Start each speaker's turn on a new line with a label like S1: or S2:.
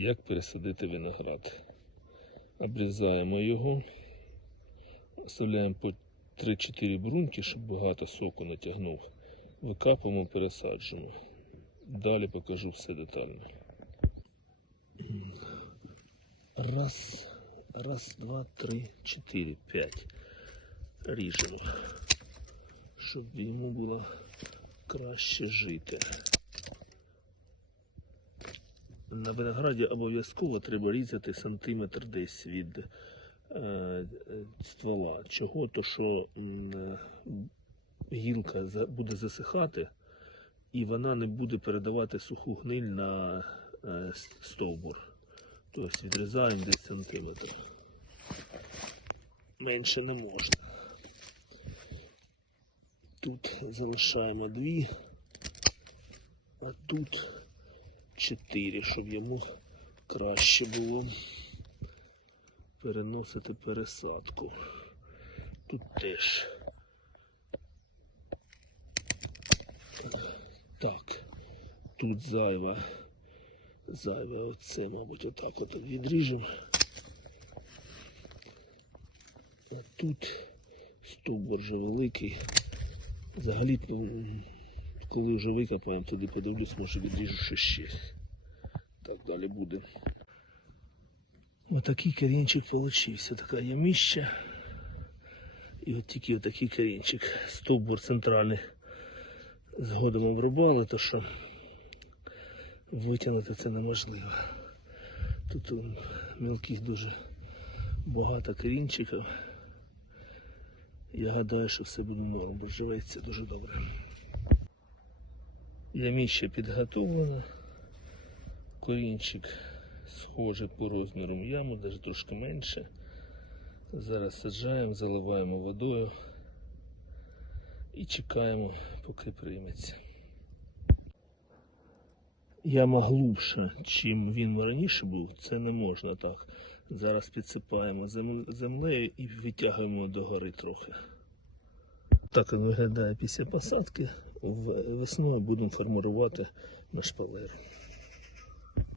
S1: Як пересадити виноград? Обрізаємо його, оставляємо по 3-4 брунки, щоб багато соку натягнув. Викапуємо, пересаджуємо. Далі покажу все детально. Раз, раз, два, три, чотири, п'ять. Ріжемо, щоб йому було краще жити. На винограді обов'язково треба різати сантиметр десь від е, ствола. Чого? То що гілка буде засихати і вона не буде передавати суху гниль на е, стовбур. Тобто відрізаємо десь сантиметр. Менше не можна. Тут залишаємо дві, а тут чотири, щоб йому краще було переносити пересадку. Тут теж. Так, тут зайва. Зайве оце, мабуть, отак от відріжемо. А тут стовбур вже великий. Взагалі, коли вже викопаємо, тоді подивлюсь, може відріжу ще ще. Так далі буде. Отакий корінчик получився, така яміща. І от тільки отакий корінчик. Стовбур центральний згодом обрубали, то що витягнути це неможливо. Тут мілких дуже багато корінчиків. Я гадаю, що все буде норм, бо живеться дуже добре. Яміща підготовлена. Корінчик схожий по розміру яму, навіть трошки менше. Зараз саджаємо, заливаємо водою і чекаємо, поки прийметься. Яма глубша, чим він раніше був, це не можна так. Зараз підсипаємо землею і витягуємо догори трохи. Так він виглядає після посадки. Весною будемо формувати на шпалери.